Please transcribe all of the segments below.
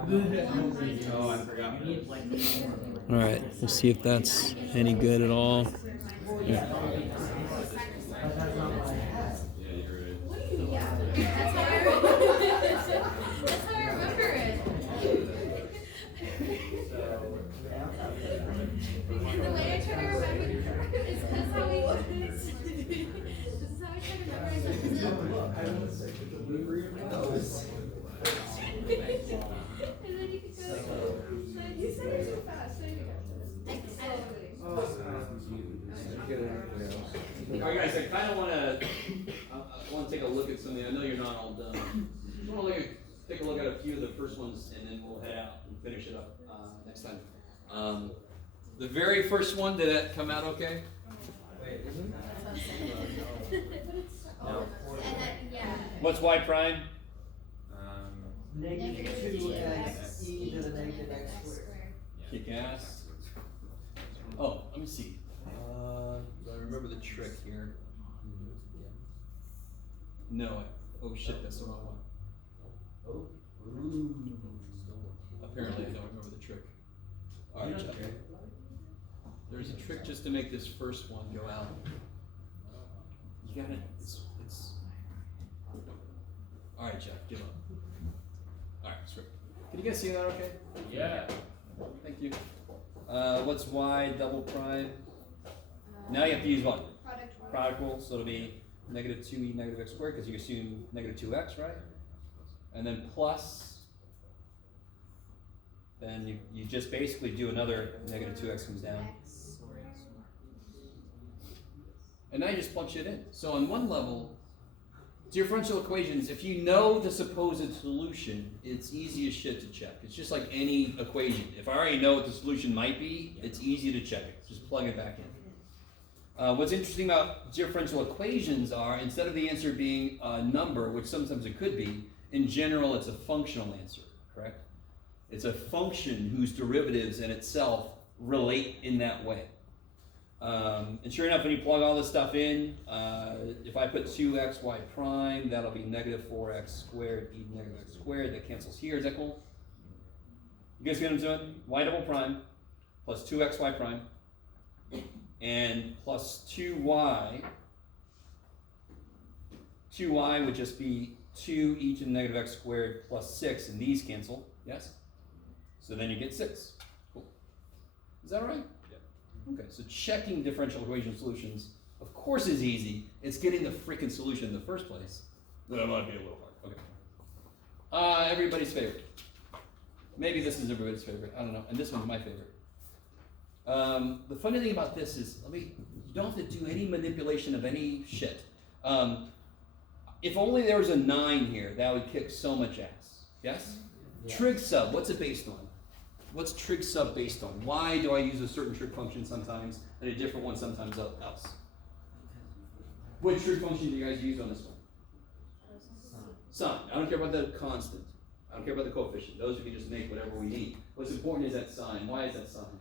Oh, I forgot. All right, we'll see if that's any good at all. Yeah. That's how I remember it. The way I try to remember is because how we this is how I try to memorize it. And then you could go. You said it too fast. All right, guys. I kind of want to take a look at something. I know you're not all done. Just want to take a look at a few of the first ones, and then we'll head out and finish it up next time. The very first one, did that come out okay? No. Yeah. What's y prime? Negative 2x e to the negative x squared. Kick ass. Oh, let me see. Do I remember the trick here? No. Oh shit, that's the wrong one. Apparently, I don't remember the trick. All right, Jeff. There's a trick just to make this first one go out. You got it. It's. All right, Jeff. Give up. All right, sweet. Can you guys see that? Okay. Yeah. Thank you. What's y double prime? Now you have to use what? Product rule. So it'll be negative 2e negative x squared because you assume negative 2x, right? And then plus. Then you just basically do another negative 2x comes down. And now you just plug shit in. So on one level, differential equations, if you know the supposed solution, it's easy as shit to check. It's just like any equation. If I already know what the solution might be, it's easy to check it. Just plug it back in. What's interesting about differential equations are, instead of the answer being a number, which sometimes it could be, in general it's a functional answer, correct? It's a function whose derivatives in itself relate in that way. And sure enough, when you plug all this stuff in, if I put 2xy prime, that'll be negative 4x squared e negative x squared. That cancels here. Is that cool? You guys get what I'm doing? Y double prime plus 2xy prime and plus 2y. 2y would just be 2e to the negative x squared plus 6, and these cancel. Yes? So then you get 6. Cool. Is that right? Okay, so checking differential equation solutions, of course, is easy. It's getting the freaking solution in the first place that might be a little hard. Okay. Everybody's favorite. Maybe this is everybody's favorite. I don't know. And this one's my favorite. The funny thing about this is, you don't have to do any manipulation of any shit. If only there was a 9 here, that would kick so much ass. Yes? Yeah. Trig sub, what's it based on? What's trig sub based on? Why do I use a certain trig function sometimes and a different one sometimes else? What trig function do you guys use on this one? Sign. I don't care about the constant. I don't care about the coefficient. Those we can just make whatever we need. What's important is that sign. Why is that sign?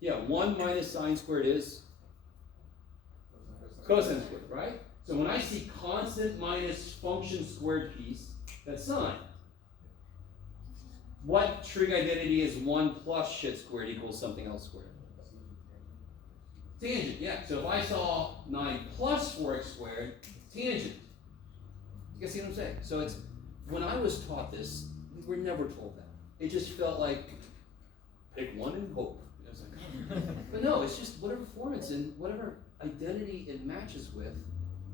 Yeah, 1 minus sine squared is cosine squared, right? So when I see constant minus function squared piece, that's sine. What trig identity is 1 plus shit squared equals something else squared? Tangent, yeah. So if I saw 9 plus 4x squared, tangent. You guys see what I'm saying? So it's, when I was taught this, we were never told that. It just felt like, pick one and hope. But no, it's just whatever form it's in, whatever identity it matches with,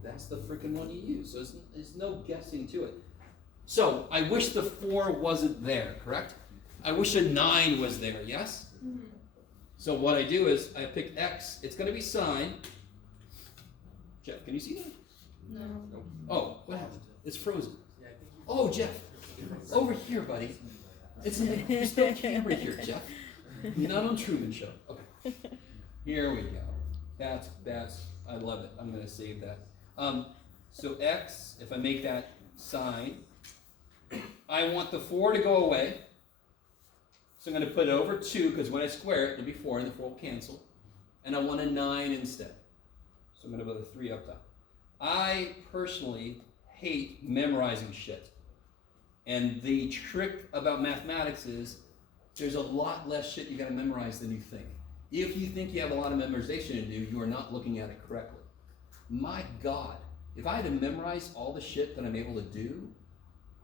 that's the freaking one you use. So there's no guessing to it. So I wish the 4 wasn't there, correct? I wish a 9 was there, yes? Mm-hmm. So what I do is I pick x. It's going to be sine. Jeff, can you see that? No. Oh, what happened? It's frozen. Oh, Jeff, over here, buddy. There's no camera here, Jeff. You're not on Truman Show. Okay. Here we go. That's, I love it. I'm going to save that. So x, if I make that sine, I want the 4 to go away. So I'm going to put it over 2, because when I square it, it'll be 4, and the 4 will cancel. And I want a 9 instead. So I'm going to put a 3 up top. I personally hate memorizing shit. And the trick about mathematics is there's a lot less shit you gotta memorize than you think. If you think you have a lot of memorization to do, you are not looking at it correctly. My God, if I had to memorize all the shit that I'm able to do,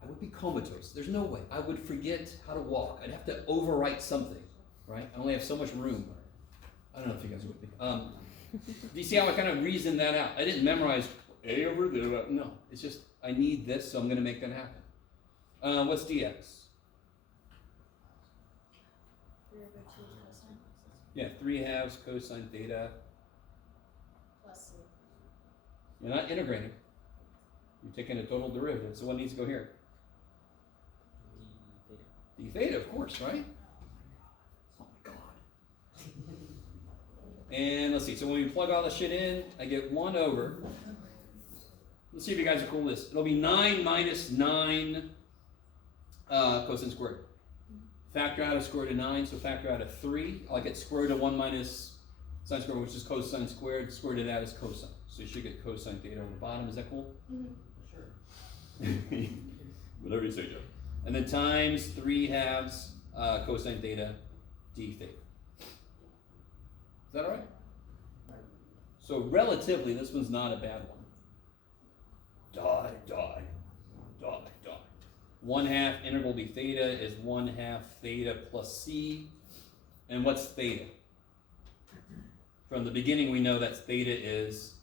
I would be comatose. There's no way. I would forget how to walk. I'd have to overwrite something, right? I only have so much room. I don't know if you guys are with me. Do you see how I kind of reasoned that out? I didn't memorize A over there. No, it's just, I need this, so I'm going to make that happen. What's dx? Yeah, 3/2 cosine theta. Plus C. You're not integrating. You're taking a total derivative, so what needs to go here? D theta, of course, right? Oh my God. And let's see, so when we plug all this shit in, I get 1 over. Let's see if you guys are cool with this. It'll be 9 minus 9 cosine squared. Factor out of square root of 9, so factor out of 3. I'll get square root of 1 minus sine squared, which is cosine squared. Square root of that is cosine. So you should get cosine theta on the bottom. Is that cool? Sure. Whatever you say, Joe. And then times 3/2 cosine theta d theta. Is that all right? So relatively, this one's not a bad one. Die. 1/2 integral d theta is 1/2 theta plus c. And what's theta? From the beginning, we know that theta is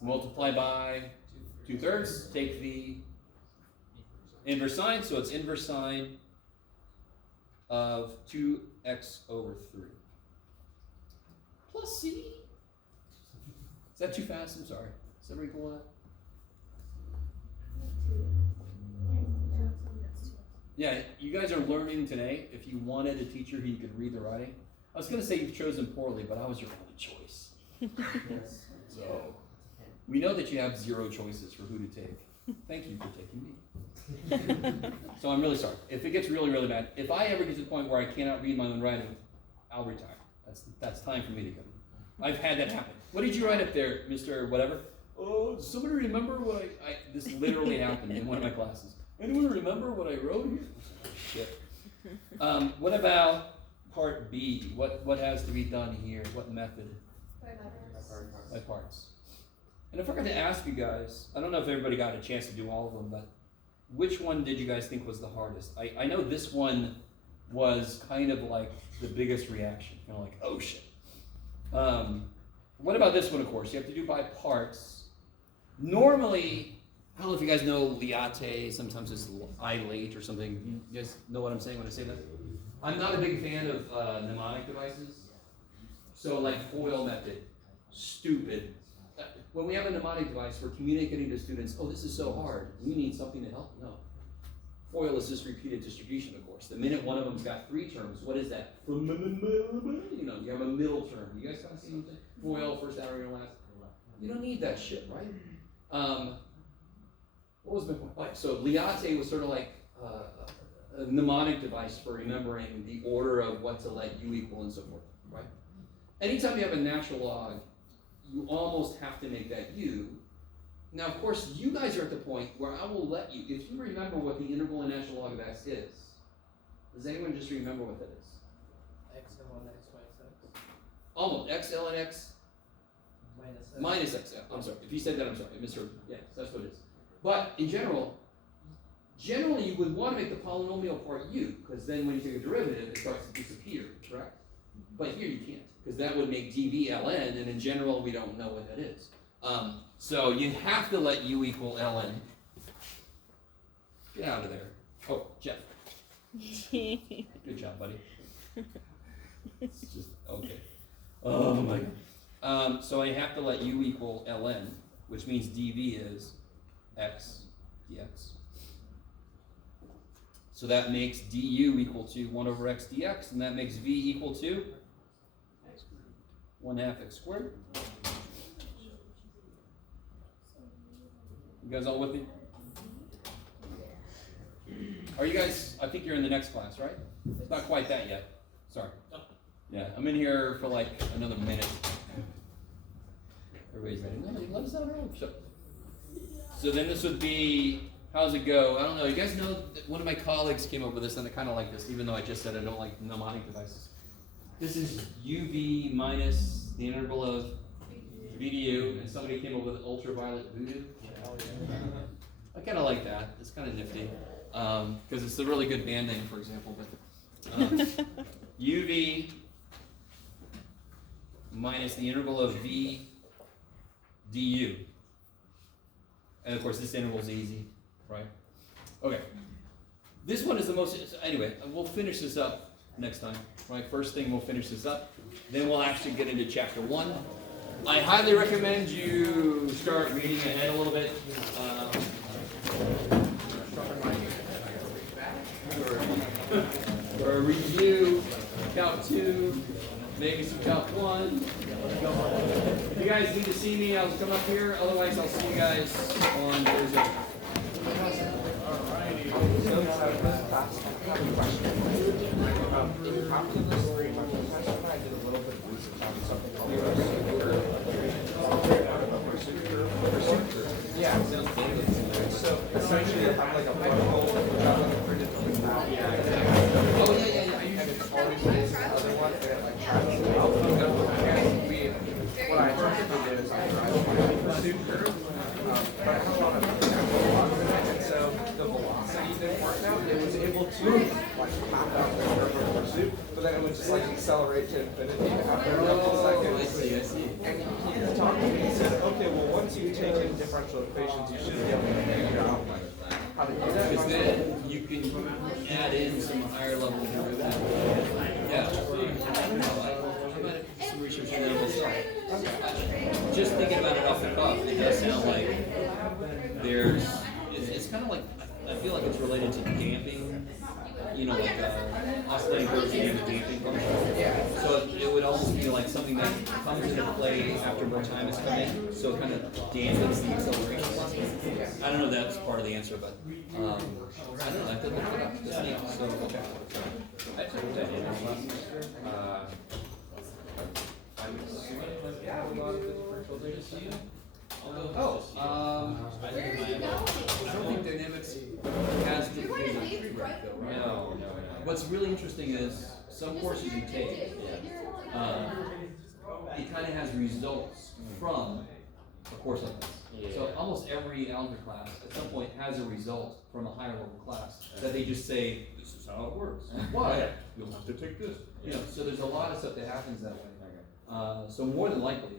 multiply by 2/3. Take the inverse sine, so it's inverse sine of 2x over 3 plus c. Is that too fast? I'm sorry. Is everybody cool with that? Yeah, you guys are learning today. If you wanted a teacher who you could read the writing, I was going to say you've chosen poorly, but I was your only choice. Yes. So we know that you have 0 choices for who to take. Thank you for taking me. So I'm really sorry. If it gets really, really bad, if I ever get to the point where I cannot read my own writing, I'll retire. That's time for me to go. I've had that happen. What did you write up there, Mr. Whatever? Oh, does somebody remember what this literally happened in one of my classes. Anyone remember what I wrote here? Shit. What about part B? What has to be done here? What method? By parts. And I forgot to ask you guys, I don't know if everybody got a chance to do all of them, but which one did you guys think was the hardest? I know this one was kind of like the biggest reaction, kind of like, oh shit. What about this one, of course? You have to do by parts. Normally, I don't know if you guys know Liate, sometimes it's ilate or something. You guys know what I'm saying when I say that? I'm not a big fan of mnemonic devices. So like FOIL method, stupid. When we have a mnemonic device, we're communicating to students, oh, this is so hard. We need something to help. No. FOIL is just repeated distribution, of course. The minute one of them's got 3 terms, what is that? You know, you have a middle term. You guys kind of see something? FOIL, first, outer, and last. You don't need that shit, right? What was my point? Right, so Liate was sort of like a mnemonic device for remembering the order of what to let u equal and so forth, right? Anytime you have a natural log, you almost have to make that u. Now, of course, you guys are at the point where I will let you, if you remember what the integral and natural log of x is, does anyone just remember what that is? X ln x minus x. Almost, x ln x minus x. I'm sorry, if you said that, I'm sorry, I misheard. Yes, that's what it is. But in generally you would want to make the polynomial part u, because then when you take a derivative, it starts to disappear, correct? But here you can't, because that would make dv ln, and in general, we don't know what that is. So you have to let u equal ln. Get out of there. Oh, Jeff. Good job, buddy. It's just, okay. Oh my God. So I have to let u equal ln, which means dv is x dx. So that makes du equal to 1 over x dx, and that makes v equal to 1/2 x squared. You guys all with me? Are you guys, I think you're in the next class, right? It's not quite that yet. Sorry. Yeah, I'm in here for like another minute. everybody's ready. No, let us know. So then this would be, how's it go? I don't know. You guys know that one of my colleagues came up with this, and I kind of like this, even though I just said I don't like mnemonic devices. This is UV minus the interval of VDU, and somebody came up with ultraviolet voodoo. I kind of like that. It's kind of nifty because it's a really good band name, for example. But UV minus the interval of V du. And of course, this interval is easy, right? Okay. This one is the most, anyway, we'll finish this up next time, right? First thing, we'll finish this up. Then we'll actually get into chapter 1. I highly recommend you start reading ahead a little bit. For a review, Calc 2, maybe some Calc 1. If you guys need to see me, I'll come up here. Otherwise, I'll see you guys on Thursday. Yeah, so essentially I have like a protocol which I like predicted Oh, yeah. and it's always this other one that like tries to help and we what I typically did is I drive my pursuit curve, but I have a lot of and so the velocity didn't work out. It was able to like map out the curve of the pursuit, but then it would just like accelerate to infinity after a couple seconds. I see. And he talked to me and said, okay, well, once you've taken differential equations, you should be able to figure out how to do that. Because then you can add in some higher level derivatives. Yeah. I don't know. I might do some research on that myself. Just thinking about it off the cuff, it does sound like it's kind of like, I feel like it's related to damping, you know, like oscillating curves and the damping function. So it would almost be like something that comes into play after more time has come in, so it kind of dampens the acceleration losses. I don't know if that's part of the answer, but I don't know. I think that's neat. So, okay. I took dynamics last semester. I'm assuming that you have a lot of the differential data to you. I don't think dynamics has to You're going to leave, right? though, right? No. What's really interesting is some courses you take, it kind of has results from a course like this. So almost every algebra class at some point has a result from a higher level class that they just say, this is how it works. Why? You'll have to take this. You know, so there's a lot of stuff that happens that way. So more than likely,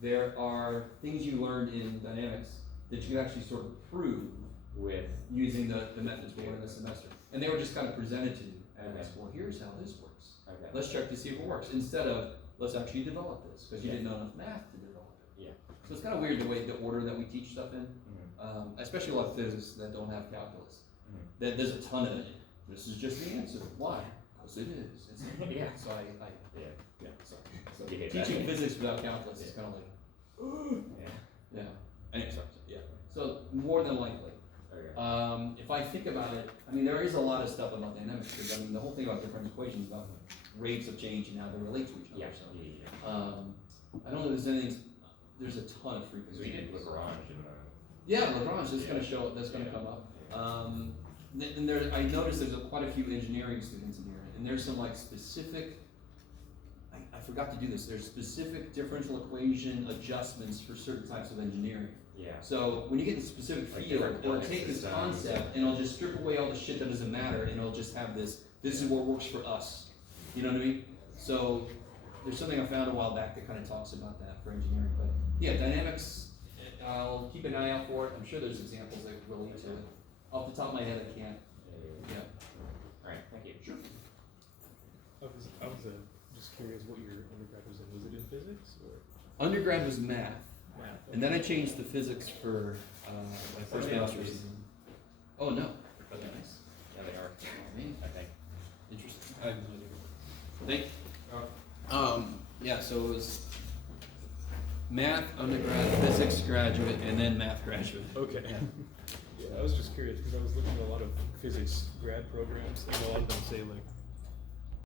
there are things you learned in dynamics that you actually sort of prove With using the methods we learned this semester. And they were just kind of presented to you as, well, here's how this works. okay. Let's check to see if it works, instead of, let's actually develop this, because you didn't know enough math to develop it. Yeah. So it's kind of weird the order that we teach stuff in, especially a lot of physics that don't have calculus. That there's a ton of it. This is just the answer. Why? Because it is. It's, Yeah. So Yeah. so You hate that. teaching physics without calculus is kind of like, Yeah. Anyway, so more than likely. Okay. If I think about it, I mean, there is a lot of stuff about dynamics, because I mean, the whole thing about different equations about rates of change and how they relate to each other. Yeah. So, I don't know if there's anything, there's a ton of Because frequency. we did Lagrange and Yeah, Lagrange is gonna show, that's gonna come up. And there, I noticed there's quite a few engineering students in here, and there's some like specific, I forgot to do this, there's specific differential equation adjustments for certain types of engineering. yeah. So when you get the specific Like field, different it'll coordinate take this systems. concept and it'll just strip away all the shit that doesn't matter, and it'll just have this is what works for us. You know what I mean? So there's something I found a while back that kind of talks about that for engineering. But yeah, dynamics, I'll keep an eye out for it. I'm sure there's examples that relate to it. Off the top of my head, I can't. Yeah. Alright, thank you. Sure. I was just curious what your undergrad was in. Was it in physics or Undergrad was math, math? and then I changed to physics for my first master's. Oh no, but they're nice. Yeah, they are. Me? I think. Interesting. I have no idea. Yeah, so it was math undergrad, physics graduate, and then math graduate. Okay. Yeah. Yeah, I was just curious because I was looking at a lot of physics grad programs, and a lot of them say like